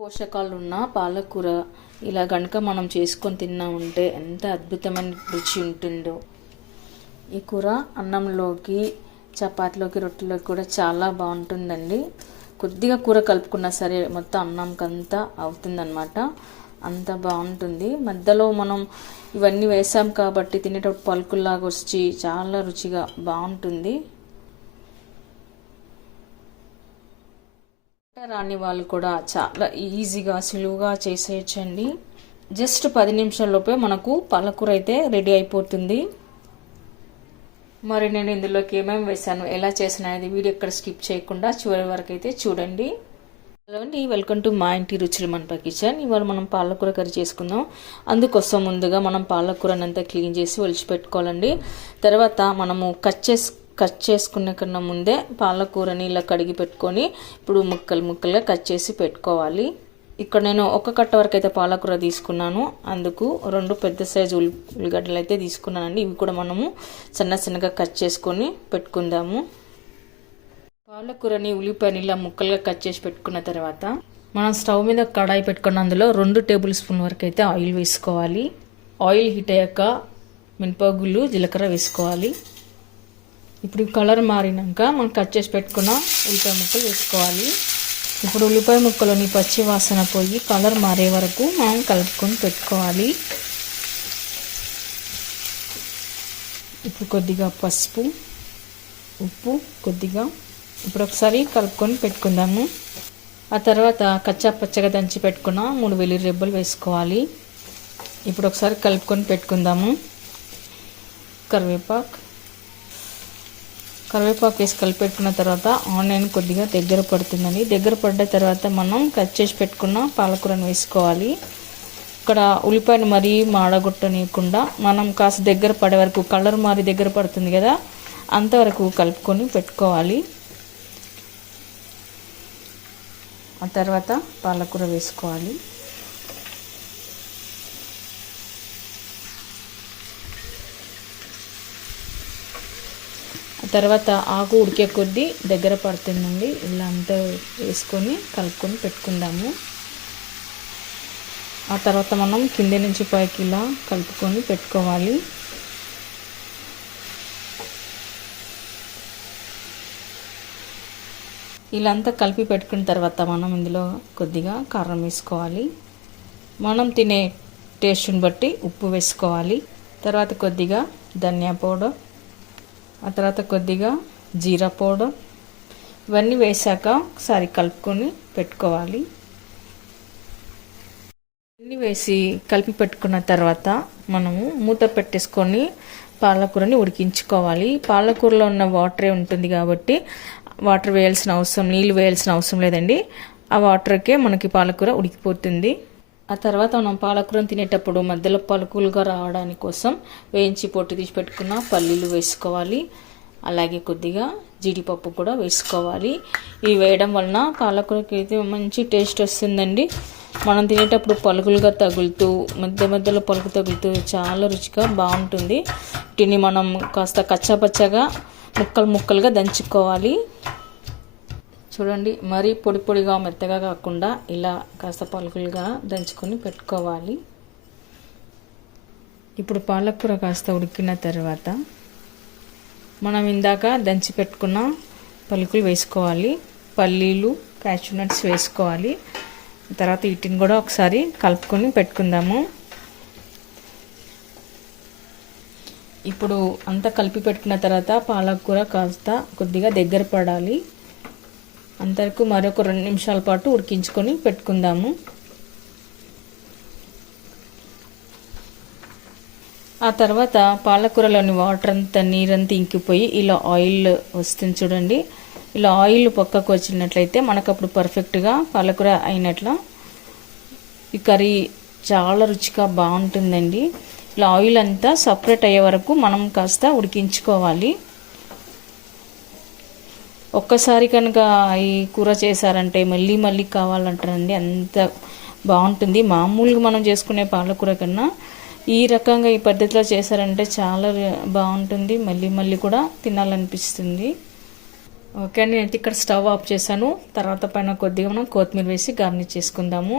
పోషకాలు ఉన్న పాలకూర ఇలా గనుక మనం చేసుకొని తిన్నామంటే ఎంత అద్భుతమైన రుచి ఉంటుందో. ఈ కూర అన్నంలోకి, చపాతీలోకి, రొట్టెలోకి కూడా చాలా బాగుంటుందండి. కొద్దిగా కూర కలుపుకున్నా సరే మొత్తం అన్నంకంతా అవుతుందన్నమాట. అంత బాగుంటుంది. మధ్యలో మనం ఇవన్నీ వేసాం కాబట్టి తినేటప్పుడు పలుకుల్లాగా వచ్చి చాలా రుచిగా బాగుంటుంది. రాని వాళ్ళు కూడా చాలా ఈజీగా సులువుగా చేసేయచ్చండి. జస్ట్ 10 నిమిషాల్లోపే మనకు పాలకూర అయితే రెడీ అయిపోతుంది. మరి నేను ఇందులోకి ఏమేమి వేసాను, ఎలా చేసాను అనేది వీడియో ఎక్కడ స్కిప్ చేయకుండా చివరి వరకు అయితే చూడండి. హలో అండి, వెల్కమ్ టు మా ఇంటి రుచులు మన కిచెన్. ఇవాళ మనం పాలకూర కర్రీ చేసుకుందాం. అందుకోసం ముందుగా మనం పాలకూరనంతా క్లీన్ చేసి ఒలిచిపెట్టుకోవాలండి. తర్వాత మనము కట్ చేసుకునే కన్నా ముందే పాలకూరని ఇలా కడిగి పెట్టుకొని ఇప్పుడు ముక్కలుగా కట్ చేసి పెట్టుకోవాలి. ఇక్కడ నేను ఒక కట్ట వరకు అయితే పాలకూర తీసుకున్నాను. అందుకు 2 పెద్ద సైజు ఉల్లిగడ్డలు అయితే తీసుకున్నానండి. ఇవి కూడా మనము చిన్నగా కట్ చేసుకొని పెట్టుకుందాము. పాలకూరని ఉల్లిపాయని ఇలా ముక్కలుగా కట్ చేసి పెట్టుకున్న తర్వాత మనం స్టవ్ మీద కడాయి పెట్టుకున్న అందులో 2 టేబుల్ స్పూన్ వరకు అయితే ఆయిల్ వేసుకోవాలి. ఆయిల్ హీట్ అయ్యాక మినపగుళ్ళు, జీలకర్ర వేసుకోవాలి. ఇప్పుడు కలర్ మారినాక మనం కట్ చేసి పెట్టుకున్న ఉల్లిపాయ ముక్కలు వేసుకోవాలి. ఇప్పుడు ఉల్లిపాయ ముక్కలోని పచ్చి వాసన పోయి కలర్ మారే వరకు మనం కలుపుకొని పెట్టుకోవాలి. ఇప్పుడు కొద్దిగా పసుపు, ఉప్పు కొద్దిగా ఇప్పుడు ఒకసారి కలుపుకొని పెట్టుకుందాము. ఆ తర్వాత కచ్చా పచ్చగా దంచి పెట్టుకున్న 3 వెల్లుల్లి రెబ్బలు వేసుకోవాలి. ఇప్పుడు ఒకసారి కలుపుకొని పెట్టుకుందాము. కరివేపాకు వేసి కలిపెట్టుకున్న తర్వాత ఆనియన్ కొద్దిగా దగ్గర పడుతుందండి. దగ్గర పడ్డ తర్వాత మనం కట్ చేసి పెట్టుకున్న పాలకూరను వేసుకోవాలి. ఇక్కడ ఉల్లిపాయను మరీ మాడగొట్టనీయకుండా మనం కాస్త దగ్గర పడే వరకు, కలర్ మారి దగ్గర పడుతుంది కదా, అంతవరకు కలుపుకొని పెట్టుకోవాలి. ఆ తర్వాత పాలకూర వేసుకోవాలి. తర్వాత ఆకు ఉడికే కొద్దీ దగ్గర పడుతుందండి. ఇలా అంతా వేసుకొని కలుపుకొని పెట్టుకుందాము. ఆ తర్వాత మనం కింద నుంచి పైకి ఇలా కలుపుకొని పెట్టుకోవాలి. ఇలా అంతా కలిపి పెట్టుకున్న తర్వాత మనం ఇందులో కొద్దిగా కారం వేసుకోవాలి. మనం తినే టేస్ట్ని బట్టి ఉప్పు వేసుకోవాలి. తర్వాత కొద్దిగా ధనియా పౌడర్, ఆ తర్వాత కొద్దిగా జీరా పౌడర్, ఇవన్నీ వేసాక ఒకసారి కలుపుకొని పెట్టుకోవాలి. ఇవన్నీ వేసి కలిపి పెట్టుకున్న తర్వాత మనము మూత పెట్టేసుకొని పాలకూరని ఉడికించుకోవాలి. పాలకూరలో ఉన్న వాటరే ఉంటుంది కాబట్టి నీళ్ళు వేయాల్సిన అవసరం లేదండి. ఆ వాటర్కే మనకి పాలకూర ఉడికిపోతుంది. ఆ తర్వాత మనం పాలకూరను తినేటప్పుడు మధ్యలో పలుకులుగా రావడానికి కోసం వేయించి పొట్టు తీసి పెట్టుకున్న పల్లీలు వేసుకోవాలి. అలాగే కొద్దిగా జీడిపప్పు కూడా వేసుకోవాలి. ఇవి వేయడం వలన పాలకూరకి అయితే మంచి టేస్ట్ వస్తుందండి. మనం తినేటప్పుడు పలుకులుగా తగులుతూ, మధ్యలో పలుకు తగులుతూ చాలా రుచిగా బాగుంటుంది. వీటిని మనం కాస్త కచ్చాపచ్చగా ముక్కలుగా దంచుకోవాలి. చూడండి, మరీ పొడిగా మెత్తగా కాకుండా ఇలా కాస్త పలుకులుగా దంచుకొని పెట్టుకోవాలి. ఇప్పుడు పాలకూర కాస్త ఉడికిన తర్వాత మనం ఇందాక దంచి పెట్టుకున్న పలుకులు వేసుకోవాలి. పల్లీలు, క్యాష్యూ నట్స్ వేసుకోవాలి. తర్వాత వీటిని కూడా ఒకసారి కలుపుకొని పెట్టుకుందాము. ఇప్పుడు అంతా కలిపి పెట్టుకున్న తర్వాత పాలకూర కాస్త కొద్దిగా దగ్గర పడాలి. అంతవరకు మరొక 2 నిమిషాల పాటు ఉడికించుకొని పెట్టుకుందాము. ఆ తర్వాత పాలకూరలోని వాటర్ అంతా, నీరంతా ఇంకిపోయి ఇలా ఆయిల్ వస్తుంది చూడండి. ఇలా ఆయిల్ పక్కకు వచ్చినట్లయితే మనకు అప్పుడు పర్ఫెక్ట్గా పాలకూర అయినట్ల ఈ కర్రీ చాలా రుచిగా బాగుంటుందండి. ఇలా ఆయిల్ అంతా సపరేట్ అయ్యే వరకు మనం కాస్త ఉడికించుకోవాలి. ఒక్కసారి కనుక ఈ కూర చేశారంటే మళ్ళీ కావాలంటారండి, అంత బాగుంటుంది. మామూలుగా మనం చేసుకునే పాలకూర కన్నా ఈ రకంగా ఈ పద్ధతిలో చేశారంటే చాలా బాగుంటుంది. మళ్ళీ కూడా తినాలనిపిస్తుంది. ఓకే అండి, నేనైతే ఇక్కడ స్టవ్ ఆఫ్ చేశాను. తర్వాత పైన కొద్దిగా మనం కొత్తిమీర వేసి గార్నిష్ చేసుకుందాము.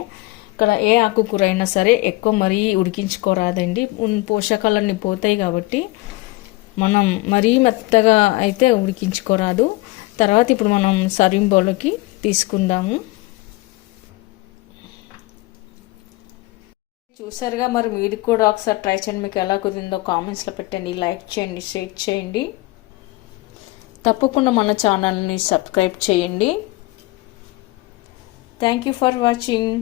ఇక్కడ ఏ ఆకుకూర అయినా సరే ఎక్కువ మరీ ఉడికించుకోరాదండి, పోషకాలన్నీ పోతాయి కాబట్టి మనం మరీ మెత్తగా అయితే ఉడికించుకోరాదు. తర్వాత ఇప్పుడు మనం సర్వింగ్ బౌల్లోకి తీసుకుందాము. చూసారుగా, మరి మీరు కూడా ఒకసారి ట్రై చేయండి. మీకు ఎలా కుదిరిందో కామెంట్స్లో పెట్టండి, లైక్ చేయండి, షేర్ చేయండి. తప్పకుండా మన ఛానల్ని సబ్స్క్రైబ్ చేయండి. Thank you for watching.